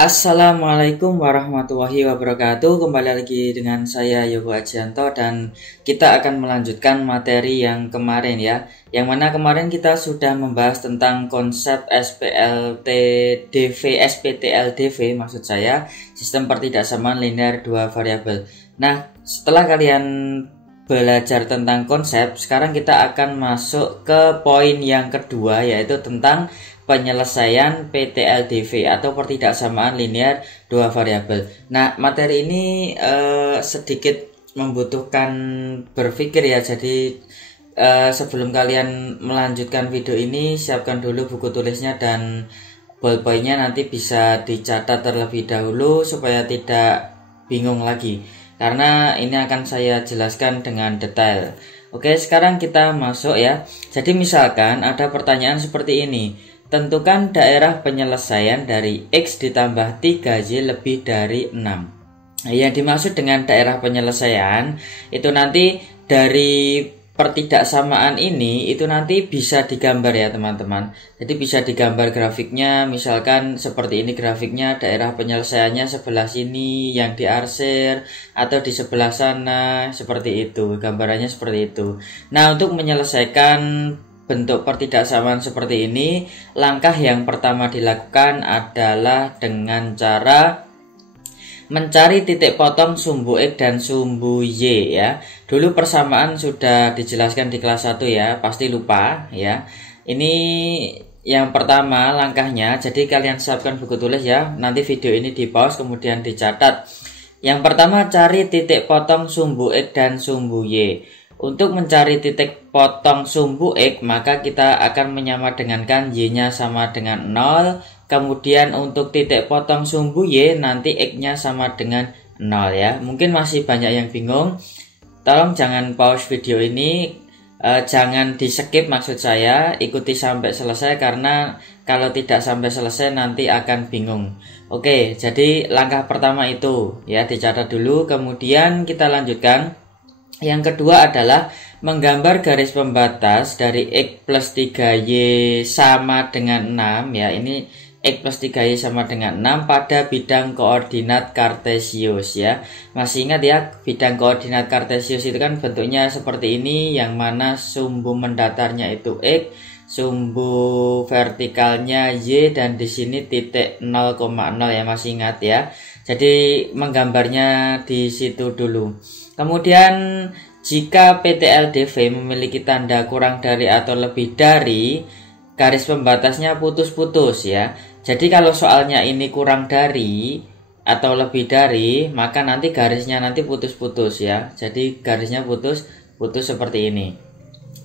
Assalamualaikum warahmatullahi wabarakatuh. Kembali lagi dengan saya Yogo Ajianto dan kita akan melanjutkan materi yang kemarin ya. Yang mana kemarin kita sudah membahas tentang konsep SPTLDV maksud saya, sistem pertidaksamaan linear dua variabel. Nah, setelah kalian belajar tentang konsep, sekarang kita akan masuk ke poin yang kedua, yaitu tentang penyelesaian PTLDV atau pertidaksamaan linear dua variabel. Nah, materi ini sedikit membutuhkan berpikir ya. Jadi sebelum kalian melanjutkan video ini, siapkan dulu buku tulisnya dan ballpointnya, nanti bisa dicatat terlebih dahulu supaya tidak bingung lagi, karena ini akan saya jelaskan dengan detail. Oke, sekarang kita masuk ya. Jadi misalkan ada pertanyaan seperti ini. Tentukan daerah penyelesaian dari X ditambah 3Y lebih dari 6. Yang dimaksud dengan daerah penyelesaian itu nanti dari pertidaksamaan ini itu nanti bisa digambar ya teman-teman. Jadi bisa digambar grafiknya, misalkan seperti ini grafiknya, daerah penyelesaiannya sebelah sini yang diarsir, atau di sebelah sana, seperti itu. Gambarannya seperti itu. Nah, untuk menyelesaikan bentuk pertidaksamaan seperti ini, langkah yang pertama dilakukan adalah dengan cara mencari titik potong sumbu X dan sumbu Y ya. Dulu persamaan sudah dijelaskan di kelas 1 ya, pasti lupa ya. Ini yang pertama langkahnya, jadi kalian siapkan buku tulis ya. Nanti video ini di pause kemudian dicatat. Yang pertama, cari titik potong sumbu X dan sumbu Y. Untuk mencari titik potong sumbu X, maka kita akan menyamadengankan Y-nya sama dengan 0. Kemudian untuk titik potong sumbu Y, nanti X-nya sama dengan 0 ya. Mungkin masih banyak yang bingung. Tolong jangan pause video ini, jangan di skip maksud saya, ikuti sampai selesai, karena kalau tidak sampai selesai nanti akan bingung. Oke, jadi langkah pertama itu ya, dicatat dulu, kemudian kita lanjutkan. Yang kedua adalah menggambar garis pembatas dari X plus 3Y sama dengan 6 ya. Ini X plus 3Y sama dengan 6 pada bidang koordinat kartesius ya. Masih ingat ya, bidang koordinat kartesius itu kan bentuknya seperti ini, yang mana sumbu mendatarnya itu X, sumbu vertikalnya Y, dan di sini titik 0,0 ya, masih ingat ya. Jadi menggambarnya di situ dulu. Kemudian jika PTLDV memiliki tanda kurang dari atau lebih dari, garis pembatasnya putus-putus ya. Jadi kalau soalnya ini kurang dari atau lebih dari, maka nanti garisnya nanti putus-putus ya. Jadi garisnya putus seperti ini.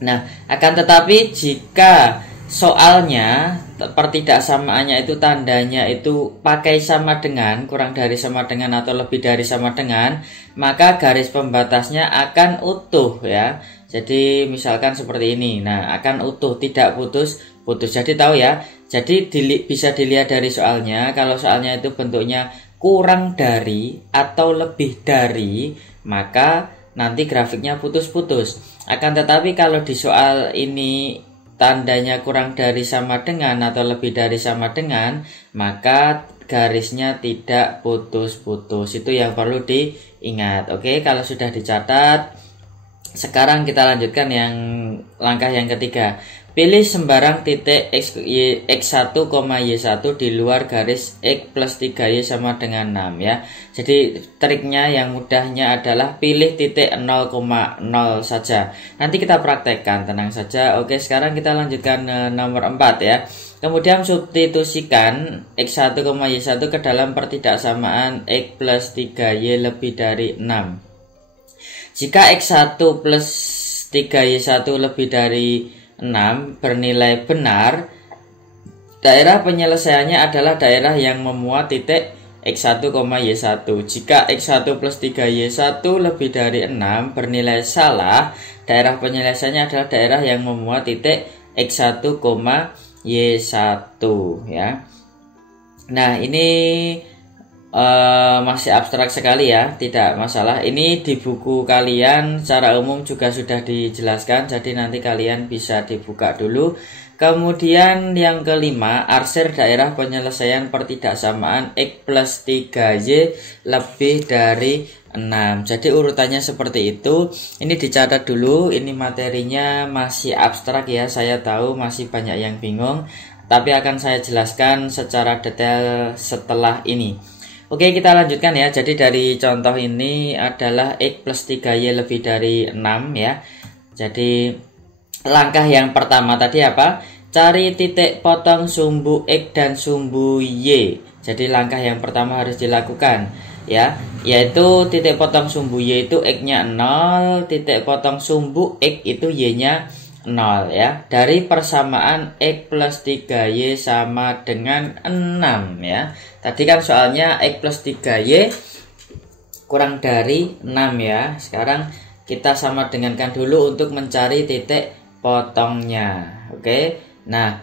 Nah, akan tetapi jika soalnya pertidaksamaannya itu tandanya itu pakai sama dengan, kurang dari sama dengan atau lebih dari sama dengan, maka garis pembatasnya akan utuh ya. Jadi misalkan seperti ini. Nah, akan utuh, tidak putus. Jadi tahu ya. Jadi bisa dilihat dari soalnya. Kalau soalnya itu bentuknya kurang dari atau lebih dari, maka nanti grafiknya putus-putus. Akan tetapi kalau di soal ini tandanya kurang dari sama dengan atau lebih dari sama dengan, maka garisnya tidak putus-putus. Itu yang perlu diingat. Oke, kalau sudah dicatat, sekarang kita lanjutkan yang langkah yang ketiga. Pilih sembarang titik X1, Y1 di luar garis X plus 3Y sama dengan 6 ya. Jadi triknya yang mudahnya adalah pilih titik 0,0 saja. Nanti kita praktekkan, tenang saja. Oke, sekarang kita lanjutkan nomor 4 ya. Kemudian substitusikan X1, Y1 ke dalam pertidaksamaan X plus 3Y lebih dari 6. Jika X1 plus 3Y1 lebih dari 6 bernilai benar, daerah penyelesaiannya adalah daerah yang memuat titik X1, Y1. Jika X1 plus 3Y1 lebih dari 6 bernilai salah, daerah penyelesaiannya adalah daerah yang memuat titik X1, Y1 ya. Nah, ini masih abstrak sekali ya, tidak masalah. Ini di buku kalian secara umum juga sudah dijelaskan, jadi nanti kalian bisa dibuka dulu. Kemudian yang kelima, arsir daerah penyelesaian pertidaksamaan X plus 3Y lebih dari 6. Jadi urutannya seperti itu. Ini dicatat dulu, ini materinya masih abstrak ya, saya tahu masih banyak yang bingung, tapi akan saya jelaskan secara detail setelah ini. Oke, kita lanjutkan ya. Jadi dari contoh ini adalah X plus 3Y lebih dari 6 ya. Jadi langkah yang pertama tadi apa? Cari titik potong sumbu X dan sumbu Y. Jadi langkah yang pertama harus dilakukan ya, yaitu titik potong sumbu Y itu X-nya 0, titik potong sumbu X itu Y-nya 0 ya. Dari persamaan X plus 3Y sama dengan 6 ya. Tadi kan soalnya X plus 3Y kurang dari 6 ya. Sekarang kita sama dengankan dulu untuk mencari titik potongnya. Oke. Nah,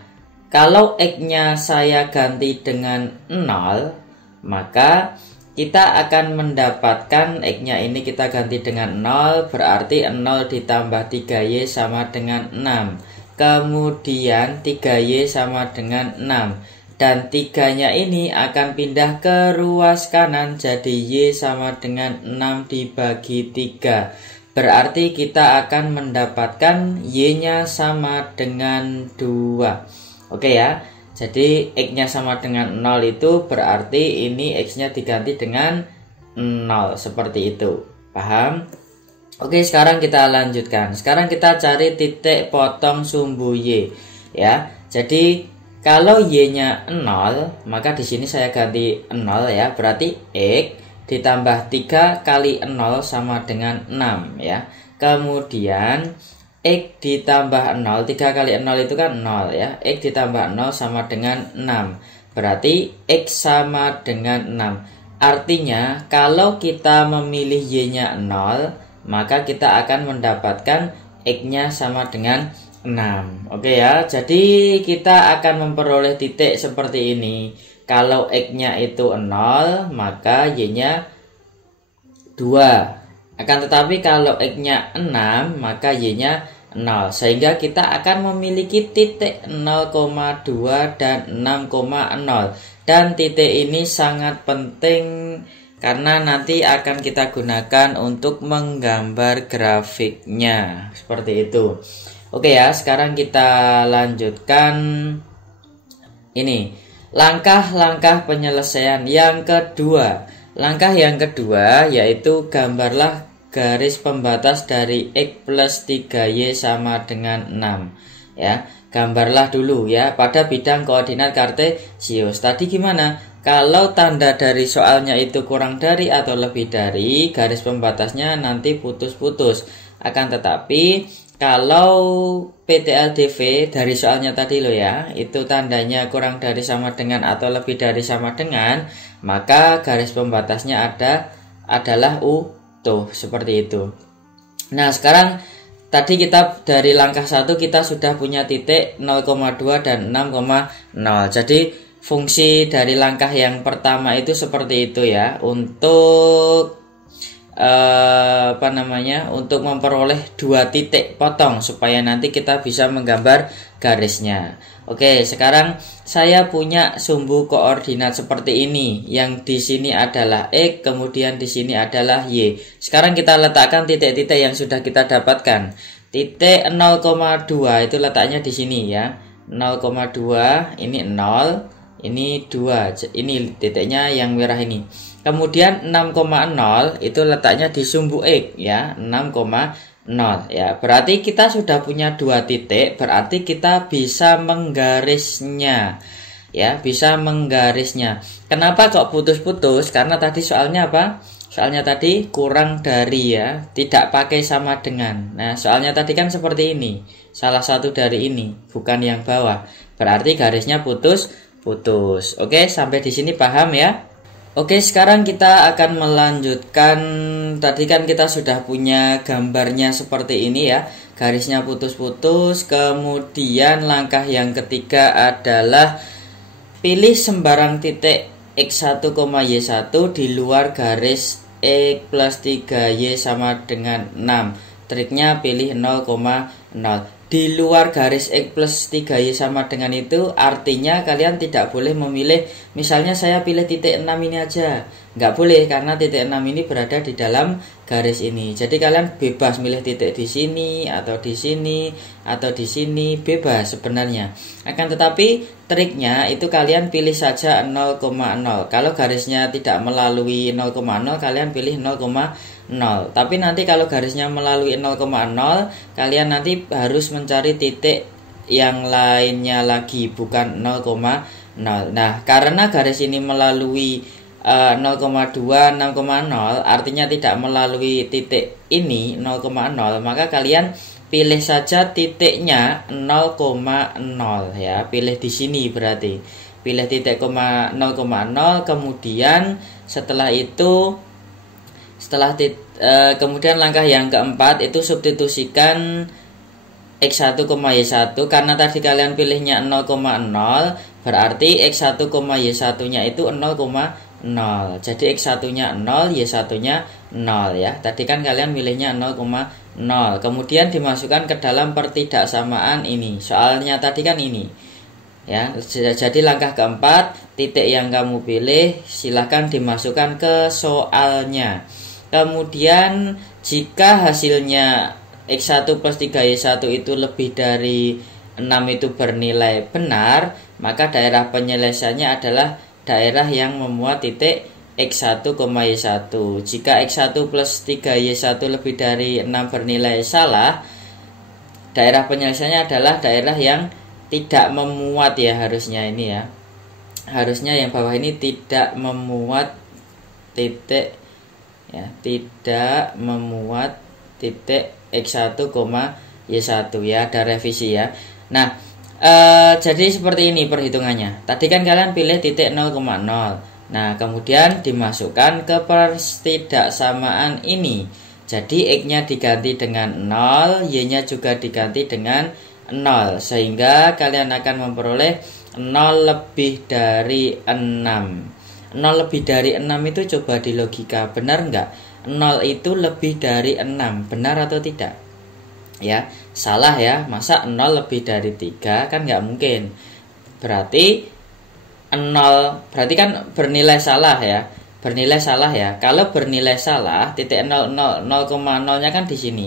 kalau X-nya saya ganti dengan 0, maka kita akan mendapatkan X-nya ini kita ganti dengan 0, berarti 0 ditambah 3Y sama dengan 6. Kemudian 3Y sama dengan 6. Dan 3-nya ini akan pindah ke ruas kanan, jadi Y sama dengan 6 dibagi 3. Berarti kita akan mendapatkan Y-nya sama dengan 2. Oke ya. Jadi X-nya sama dengan 0 itu berarti ini X-nya diganti dengan 0. Seperti itu. Paham? Oke, sekarang kita lanjutkan. Sekarang kita cari titik potong sumbu Y ya. Jadi kalau Y-nya 0, maka di sini saya ganti 0 ya. Berarti X ditambah 3 kali 0 sama dengan 6 ya. Kemudian X ditambah 0, 3 kali 0 itu kan 0 ya. X ditambah 0 sama dengan 6. Berarti X sama dengan 6. Artinya kalau kita memilih Y-nya 0, maka kita akan mendapatkan X-nya sama dengan 6. Oke ya. Jadi kita akan memperoleh titik seperti ini. Kalau X-nya itu 0, maka Y-nya 2. Akan tetapi kalau X-nya 6, maka Y-nya 0. Sehingga kita akan memiliki titik 0,2 dan 6,0. Dan titik ini sangat penting karena nanti akan kita gunakan untuk menggambar grafiknya. Seperti itu. Oke ya, sekarang kita lanjutkan ini. Langkah-langkah penyelesaian yang kedua. Langkah yang kedua yaitu gambarlah garis pembatas dari X plus 3Y sama dengan 6 ya. Gambarlah dulu ya pada bidang koordinat kartesius. Tadi gimana? Kalau tanda dari soalnya itu kurang dari atau lebih dari, garis pembatasnya nanti putus-putus. Akan tetapi kalau PTLDV dari soalnya tadi loh ya, itu tandanya kurang dari sama dengan atau lebih dari sama dengan, maka garis pembatasnya adalah utuh seperti itu. Nah, sekarang tadi kita dari langkah 1 kita sudah punya titik 0,2 dan 6,0. Jadi fungsi dari langkah yang pertama itu seperti itu ya, untuk untuk memperoleh 2 titik potong supaya nanti kita bisa menggambar garisnya. Oke, sekarang saya punya sumbu koordinat seperti ini. Yang di sini adalah X, kemudian di sini adalah Y. Sekarang kita letakkan titik-titik yang sudah kita dapatkan. Titik 0,2 itu letaknya di sini ya. 0,2 ini 0, ini 2. Ini titiknya yang merah ini. Kemudian 6,0 itu letaknya di sumbu X ya, 6,0 ya. Berarti kita sudah punya 2 titik, berarti kita bisa menggarisnya. Ya, bisa menggarisnya. Kenapa kok putus-putus? Karena tadi soalnya apa? Soalnya tadi kurang dari ya, tidak pakai sama dengan. Nah, soalnya tadi kan seperti ini. Salah satu dari ini, bukan yang bawah. Berarti garisnya putus-putus. Oke, sampai di sini paham ya? Oke, sekarang kita akan melanjutkan. Tadi kan kita sudah punya gambarnya seperti ini ya, garisnya putus-putus. Kemudian langkah yang ketiga adalah pilih sembarang titik X1, Y1 di luar garis X plus 3Y sama dengan 6. Triknya pilih 0,0. di luar garis X plus 3Y sama dengan itu, artinya kalian tidak boleh memilih, misalnya saya pilih titik 6 ini aja, nggak boleh, karena titik 6 ini berada di dalam garis ini. Jadi kalian bebas milih titik di sini atau di sini atau di sini, bebas sebenarnya. Akan tetapi triknya itu kalian pilih saja 0,0. Kalau garisnya tidak melalui 0,0, kalian pilih 0,0. Tapi nanti kalau garisnya melalui 0,0, kalian nanti harus mencari titik yang lainnya lagi, bukan 0,0. Nah, karena garis ini melalui 0,2, 6,0, artinya tidak melalui titik ini 0,0, maka kalian pilih saja titiknya 0,0 ya. Pilih di sini berarti. Pilih titik 0,0, kemudian setelah itu kemudian langkah yang keempat itu substitusikan X1, Y1, karena tadi kalian pilihnya 0,0, berarti X1, Y1 nya itu 0,0. Jadi X1 nya 0, Y1 nya 0 ya. Tadi kan kalian milihnya 0,0. Kemudian dimasukkan ke dalam pertidaksamaan ini. Soalnya tadi kan ini. Ya, jadi langkah keempat, titik yang kamu pilih silahkan dimasukkan ke soalnya. Kemudian jika hasilnya X1 plus 3Y1 itu lebih dari 6 itu bernilai benar, maka daerah penyelesaiannya adalah daerah yang memuat titik X1, Y1. Jika X1 plus 3Y1 lebih dari 6 bernilai salah, daerah penyelesaiannya adalah daerah yang tidak memuat ya, harusnya ini ya. Harusnya yang bawah ini tidak memuat titik ya, tidak memuat titik X1, Y1 ya, ada revisi ya. Nah, jadi seperti ini perhitungannya. Tadi kan kalian pilih titik 0,0. Nah, kemudian dimasukkan ke pertidaksamaan ini. Jadi X-nya diganti dengan 0, Y-nya juga diganti dengan 0, sehingga kalian akan memperoleh 0 lebih dari 6. 0 lebih dari 6 itu coba di logika, benar enggak? 0 itu lebih dari 6, benar atau tidak? Ya, salah ya. Masa 0 lebih dari 3? Kan enggak mungkin. Berarti 0 berarti kan bernilai salah ya. Bernilai salah ya. Kalau bernilai salah, titik 0,0-nya kan di sini.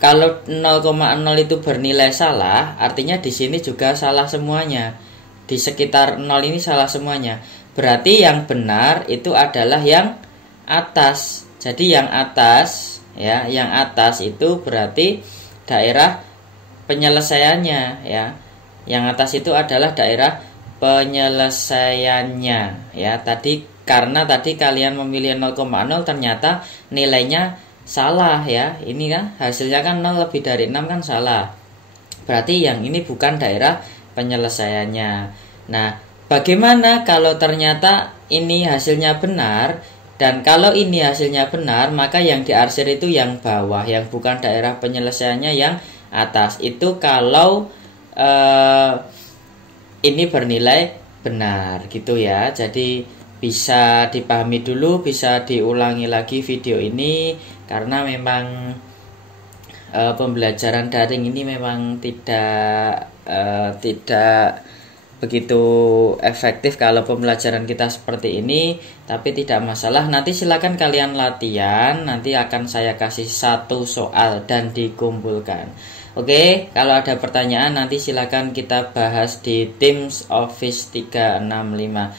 Kalau 0,0 itu bernilai salah, artinya di sini juga salah semuanya. Di sekitar 0 ini salah semuanya. Berarti yang benar itu adalah yang atas. Jadi yang atas ya, yang atas itu berarti daerah penyelesaiannya ya. Yang atas itu adalah daerah penyelesaiannya ya. Karena tadi kalian memilih 0,0, ternyata nilainya salah ya. Ini kan hasilnya kan 0 lebih dari 6 kan salah. Berarti yang ini bukan daerah penyelesaiannya. Nah, bagaimana kalau ternyata ini hasilnya benar? Dan kalau ini hasilnya benar, maka yang diarsir itu yang bawah, yang bukan daerah penyelesaiannya yang atas. Itu kalau ini bernilai benar gitu ya. Jadi bisa dipahami dulu, bisa diulangi lagi video ini, karena memang pembelajaran daring ini memang tidak begitu efektif kalau pembelajaran kita seperti ini, tapi tidak masalah. Nanti silakan kalian latihan, nanti akan saya kasih 1 soal dan dikumpulkan. Oke, kalau ada pertanyaan nanti silakan kita bahas di Teams Office 365.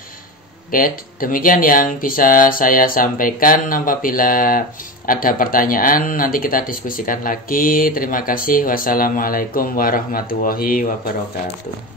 Oke, demikian yang bisa saya sampaikan. Apabila ada pertanyaan nanti kita diskusikan lagi. Terima kasih. Wassalamualaikum warahmatullahi wabarakatuh.